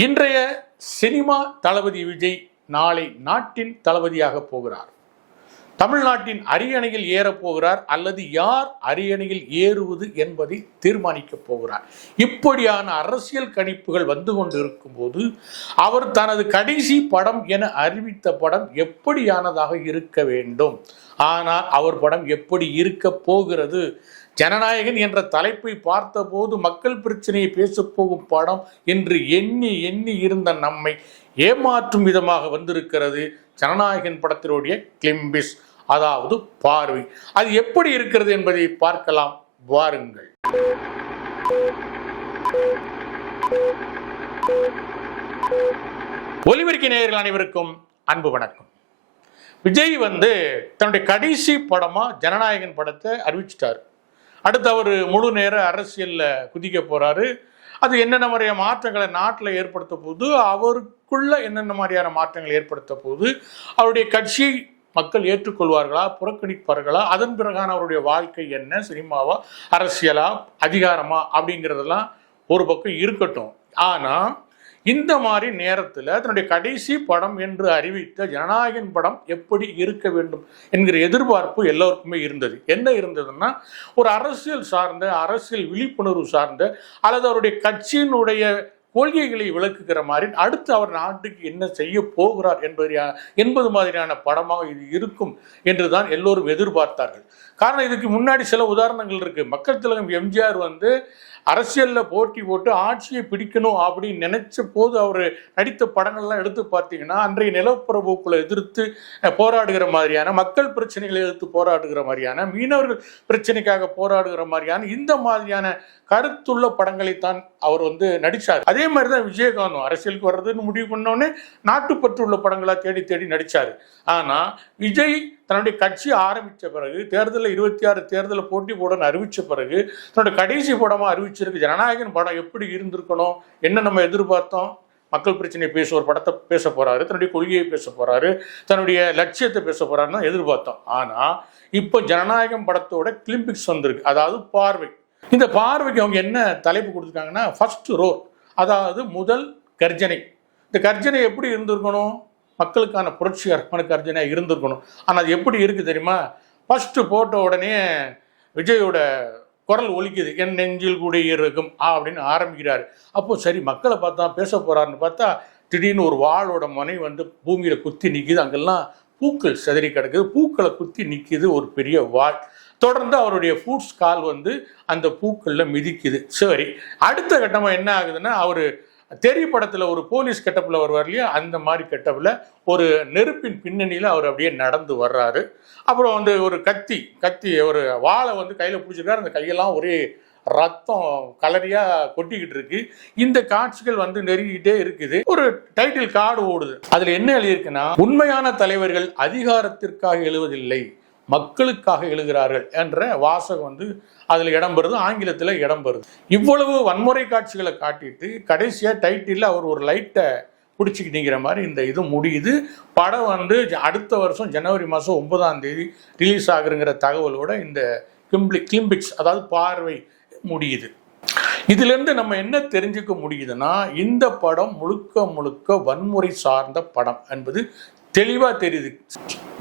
இன்றைய சினிமா தளபதி விஜய் நாளை நாட்டின் தளபதியாக போகிறார். தமிழ்நாட்டின் அரியணையில் ஏறப்போகிறார் அல்லது யார் அரியணையில் ஏறுவது என்பதை தீர்மானிக்கப் போகிறார். இப்படியான அரசியல் கணிப்புகள் வந்து கொண்டிருக்கும் போது அவர் தனது கடைசி படம் என அறிவித்த படம் எப்படியானதாக இருக்க வேண்டும், ஆனால் அவர் படம் எப்படி இருக்க போகிறது? ஜனநாயகன் என்ற தலைப்பை பார்த்தபோது மக்கள் பிரச்சனையை பேசப்போகும் படம் என்று எண்ணி எண்ணி இருந்த நம்மை ஏமாற்றும் விதமாக வந்திருக்கிறது ஜனநாயகன் படத்தினுடைய கிளிம்பிஸ், அதாவது பார்வை. அது எப்படி இருக்கிறது என்பதை பார்க்கலாம் வாருங்கள். ஒலிபெருக்கி நேயர்கள் அனைவருக்கும் அன்பு வணக்கம். விஜய் தன்னுடைய கடைசி படமா ஜனநாயகன் படத்தை அறிவிச்சிட்டாரு. அடுத்து அவர் முழு நேர அரசியல்ல குதிக்க போறாரு. அது என்னென்ன மாதிரியான மாற்றங்களை நாட்டில் ஏற்படுத்த போது, அவருக்குள்ள என்னென்ன மாதிரியான மாற்றங்களை ஏற்படுத்த போது, அவருடைய கட்சியை மக்கள் ஏற்றுக்கொள்வார்களா, புறக்கணிப்பார்களா, அதன் பிறகான அவருடைய வாழ்க்கை என்ன, சினிமாவா, அரசியலா, அதிகாரமா அப்படிங்கிறதெல்லாம் ஒரு பக்கம் இருக்கட்டும். ஆனால் இந்த மாதிரி நேரத்தில் தன்னுடைய கடைசி படம் என்று அறிவித்த ஜனநாயகன் படம் எப்படி இருக்க வேண்டும் என்கிற எதிர்பார்ப்பு எல்லோருக்குமே இருந்தது. என்ன இருந்ததுன்னா, ஒரு அரசியல் சார்ந்த, அரசியல் விழிப்புணர்வு சார்ந்த, அல்லது அவருடைய கட்சியினுடைய கொள்கைகளை விளக்குகிற மாதிரி அடுத்து அவர் நாட்டுக்கு என்ன செய்ய போகிறார் என்பது மாதிரியான படமாக இது இருக்கும் என்றுதான் எல்லோரும் எதிர்பார்த்தார்கள். காரணம், இதுக்கு முன்னாடி சில உதாரணங்கள் இருக்கு. மக்கள் திலகம் எம்ஜிஆர் அரசியல்ல போட்டி போட்டு ஆட்சியை பிடிக்கணும் அப்படின்னு நினைச்ச போது அவர் நடித்த படங்கள்லாம் எடுத்து பார்த்தீங்கன்னா, அன்றைய நிலப்பரப்புகளை எதிர்த்து போராடுகிற மாதிரியான, மக்கள் பிரச்சனைகளை எதிர்த்து போராடுகிற மாதிரியான, மீனவர்கள் பிரச்சனைக்காக போராடுகிற மாதிரியான இந்த மாதிரியான கருத்துள்ள படங்களைத்தான் அவர் நடிச்சார். அதே மாதிரிதான் விஜயகாந்தும் அரசியலுக்கு வர்றதுன்னு முடிவு பண்ணோன்னே நாட்டுப்பற்று உள்ள படங்களா தேடி தேடி நடிச்சாரு. ஆனா விஜய் தன்னுடைய கட்சி ஆரம்பித்த பிறகு, தேர்தலில் 26 தேர்தலில் போட்டி போடணும்னு அறிவிச்ச பிறகு, தன்னுடைய கடைசி படமா அறிவிச்சிருக்கு ஜனநாயகன் படம் எப்படி இருந்திருக்கணும், என்ன நம்ம எதிர்பார்த்தோம். மக்கள் பிரச்சனையை ஒரு படத்தை பேச போறாரு, தன்னுடைய கொள்கையை பேச போறாரு, தன்னுடைய லட்சியத்தை பேச போறாருன்னு தான் எதிர்பார்த்தோம். ஆனா இப்போ ஜனநாயகம் படத்தோட கிளிம்பிக்ஸ் வந்திருக்கு, அதாவது பார்வை. இந்த பார்வைக்கு அவங்க என்ன தலைப்பு கொடுத்துருக்காங்கன்னா, ஃபர்ஸ்ட் ரோர், அதாவது முதல் கர்ஜனை. இந்த கர்ஜனை எப்படி இருந்திருக்கணும்? மக்களுக்கான புரட்சிகரமான கர்ஜனையாக இருந்திருக்கணும். ஆனால் அது எப்படி இருக்குது தெரியுமா? ஃபர்ஸ்ட்டு போட்ட உடனே விஜயோட குரல் ஒலிக்குது, என் நெஞ்சில் கூட இருக்கும் அப்படின்னு ஆரம்பிக்கிறாரு. அப்போ சரி, மக்களை பார்த்தா பேச போறாருன்னு பார்த்தா, திடீர்னு ஒரு வாளோட முனை பூமியில குத்தி நிற்கிது. அங்கெல்லாம் பூக்கள் சிதறி கிடக்குது, பூக்களை குத்தி நிற்கிது ஒரு பெரிய வாள். தொடர்ந்து அவருடைய ஃபுட்ஸ் கால் அந்த பூக்கள்ல மிதிக்குது. சரி, அடுத்த கட்டமாக என்ன ஆகுதுன்னா, அவர் தெரி படத்தில் ஒரு போலீஸ் கெட்டப்பில் வருவார் இல்லையா, அந்த மாதிரி கெட்டப்பில் ஒரு நெருப்பின் பின்னணியில் அவர் அப்படியே நடந்து வர்றாரு. அப்புறம் ஒரு கத்தி ஒரு வாளை கையில் பிடிச்சிருக்காரு. அந்த கையெல்லாம் ஒரே ரத்தம் கலரியாக கொட்டிக்கிட்டு இருக்கு. இந்த காட்சிகள் நெருங்கிட்டே இருக்குது. ஒரு டைட்டில் கார்டு ஓடுது. அதில் என்ன எழுதியிருக்குன்னா, உண்மையான தலைவர்கள் அதிகாரத்திற்காக எழுவதில்லை, மக்களுக்காக எழுகிறார்கள் என்ற வாசகம் அதில் இடம்பெறுது, ஆங்கிலத்தில் இடம்பெறுது. இவ்வளவு வன்முறை காட்சிகளை காட்டிட்டு கடைசியாக டைட்டில் அவர் ஒரு லைட்டை பிடிச்சிக்கிட்டிங்கிற மாதிரி இந்த இது முடியுது. படம் அடுத்த வருஷம் ஜனவரி மாதம் 9ஆம் தேதி ரிலீஸ் ஆகுங்கிற தகவலோட இந்த கிளிம்பிக்ஸ், அதாவது பார்வை முடியுது. இதிலிருந்து நம்ம என்ன தெரிஞ்சுக்க முடியுதுன்னா, இந்த படம் முழுக்க முழுக்க வன்முறை சார்ந்த படம் என்பது தெளிவாக தெரியுது.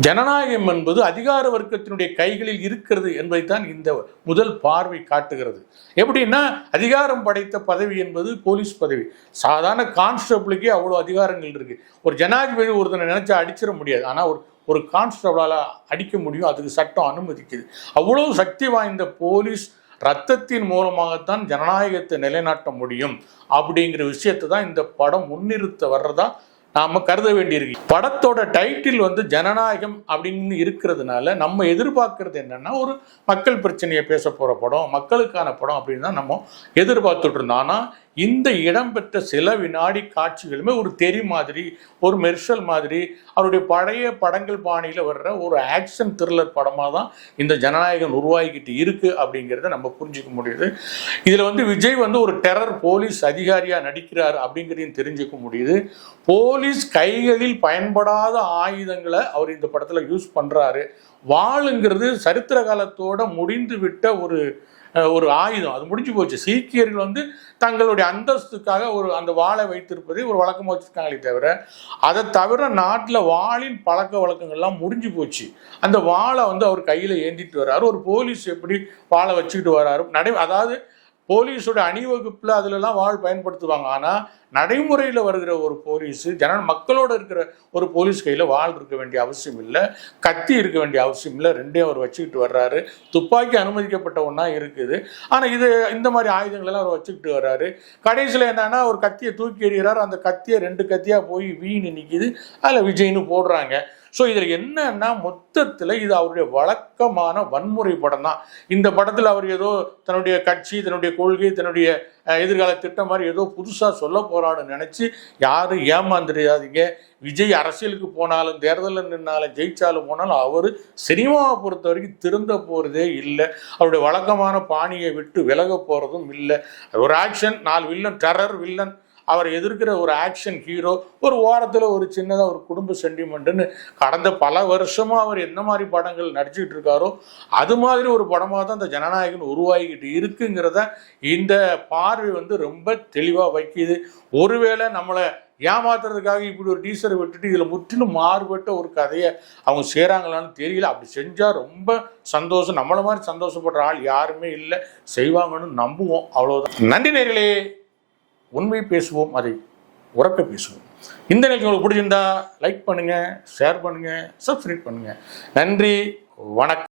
ஜனநாயகம் என்பது அதிகார வர்க்கத்தினுடைய கைகளில் இருக்கிறது என்பதைத்தான் இந்த முதல் பார்வை காட்டுகிறது. எப்படின்னா, அதிகாரம் படைத்த பதவி என்பது போலீஸ் பதவி. சாதாரண கான்ஸ்டபிளுக்கே அவ்வளோ அதிகாரங்கள் இருக்கு. ஒரு ஜனாதிபதி ஒருத்தனை நினைச்சா அடிச்சிட முடியாது, ஆனால் ஒரு கான்ஸ்டபிளால் அடிக்க முடியும், அதுக்கு சட்டம் அனுமதிக்குது. அவ்வளோ சக்தி வாய்ந்த போலீஸ் ரத்தத்தின் மூலமாகத்தான் ஜனநாயகத்தை நிலைநாட்ட முடியும் அப்படிங்கிற விஷயத்தை தான் இந்த படம் முன்னிறுத்த வர்றதா நாம கருத வேண்டியிருக்கு. படத்தோட டைட்டில் ஜனநாயகம் அப்படின்னு இருக்கிறதுனால நம்ம எதிர்பார்க்கறது என்னன்னா, ஒரு மக்கள் பிரச்சனையை பேச போற படம், மக்களுக்கான படம் அப்படின்னு தான் நம்ம எதிர்பார்த்துட்டு இருந்தோம். ஆனா இந்த இடம்பெற்ற சில வினாடி காட்சிகளுமே ஒரு தெரி மாதிரி, ஒரு மெர்சல் மாதிரி, அவருடைய பழைய படங்கள் பாணியில் வர்ற ஒரு ஆக்ஷன் த்ரில்லர் படமாக தான் இந்த ஜனநாயகம் உருவாகிக்கிட்டு இருக்கு அப்படிங்கிறத நம்ம புரிஞ்சுக்க முடியுது. இதில் விஜய் ஒரு டெரர் போலீஸ் அதிகாரியாக நடிக்கிறார் அப்படிங்கிறதையும் தெரிஞ்சுக்க முடியுது. போலீஸ் கைகளில் பயன்படாத ஆயுதங்களை அவர் இந்த படத்தில் யூஸ் பண்ணுறாரு. வாளுங்கிறது சரித்திர காலத்தோட முடிந்து விட்ட ஒரு ஒரு ஆயுதம். அது முடிஞ்சு போச்சு. சீக்கியர்கள் வந்து தங்களுடைய அந்தஸ்துக்காக அந்த வாளை வைத்திருப்பதை ஒரு வழக்கமாக வச்சிருக்காங்களே தவிர, அதை தவிர நாட்டில் வாளின் பழக்க வழக்கங்கள்லாம் முடிஞ்சு போச்சு. அந்த வாளை வந்து அவர் கையில் ஏந்திட்டு வர்றாரு. ஒரு போலீஸ் எப்படி வாளை வச்சுக்கிட்டு வர்றாரு, அதாவது போலீஸோட அணிவகுப்பில் அதுலலாம் வாள் பயன்படுத்துவாங்க. ஆனால் நடைமுறையில் வருகிற ஒரு போலீஸு மக்களோட இருக்கிற ஒரு போலீஸ் கையில் வாள் இருக்க வேண்டிய அவசியம் இல்லை, கத்தி இருக்க வேண்டிய அவசியம் இல்லை. ரெண்டையும் அவர் வச்சுக்கிட்டு வர்றாரு. துப்பாக்கி அனுமதிக்கப்பட்ட ஒன்றா இருக்குது. ஆனால் இந்த மாதிரி ஆயுதங்களெல்லாம் அவர் வச்சுக்கிட்டு வர்றாரு. கடைசியில் என்னன்னா ஒரு கத்தியை தூக்கி எறிகிறார். அந்த கத்தியை 2 கத்தியாக போய் வீணு நிற்கிது. அதில் விஜய்னு போடுறாங்க. ஸோ இதில் என்னன்னா மொத்தத்தில் இது அவருடைய வழக்கமான வன்முறை படம் தான். இந்த படத்தில் அவர் ஏதோ தன்னுடைய கட்சி, தன்னுடைய கொள்கை, தன்னுடைய எதிர்கால திட்டம் மாதிரி ஏதோ புதுசாக சொல்ல போறான்னு நினச்சி யாரும் ஏமாந்துடாதீங்க. விஜய் அரசியலுக்கு போனாலும், தேர்தலில் நின்னாலும், ஜெயிச்சாலும் போனாலும் அவர் சினிமாவை பொறுத்த வரைக்கும் திருந்த போகிறதே இல்லை. அவருடைய வழக்கமான பாணியை விட்டு விலக போகிறதும் இல்லை. ஒரு ஆக்ஷன், 4 வில்லன், டெரர் வில்லன், அவர் எதிர்க்கிற ஒரு ஆக்ஷன் ஹீரோ, ஒரு ஓரத்தில் ஒரு சின்னதாக ஒரு குடும்ப சென்டிமெண்ட்டுன்னு கடந்த பல வருஷமாக அவர் எந்த மாதிரி படங்கள் நடிச்சுக்கிட்டு இருக்காரோ அது மாதிரி ஒரு படமாக தான் இந்த ஜனநாயகன் உருவாகிக்கிட்டு இருக்குங்கிறத இந்த பார்வை வந்து ரொம்ப தெளிவாக வைக்கிது. ஒருவேளை நம்மளை ஏமாத்துறதுக்காக இப்படி ஒரு டீசரை விட்டுட்டு இதில் முற்றிலும் மாறுபட்ட ஒரு கதையை அவங்க செய்கிறாங்களான்னு தெரியல. அப்படி செஞ்சால் ரொம்ப சந்தோஷம். நம்மளை மாதிரி சந்தோஷப்படுற ஆள் யாருமே இல்லை. செய்வாங்கன்னு நம்புவோம். அவ்வளோதான். நன்றி நேயர்களே. உண்மை பேசுவோம், அதை உறக்க பேசுவோம். இந்த நிகழ்ச்சி உங்களுக்கு பிடிச்சிருந்தா லைக் பண்ணுங்க, ஷேர் பண்ணுங்க, சப்ஸ்கிரைப் பண்ணுங்க. நன்றி, வணக்கம்.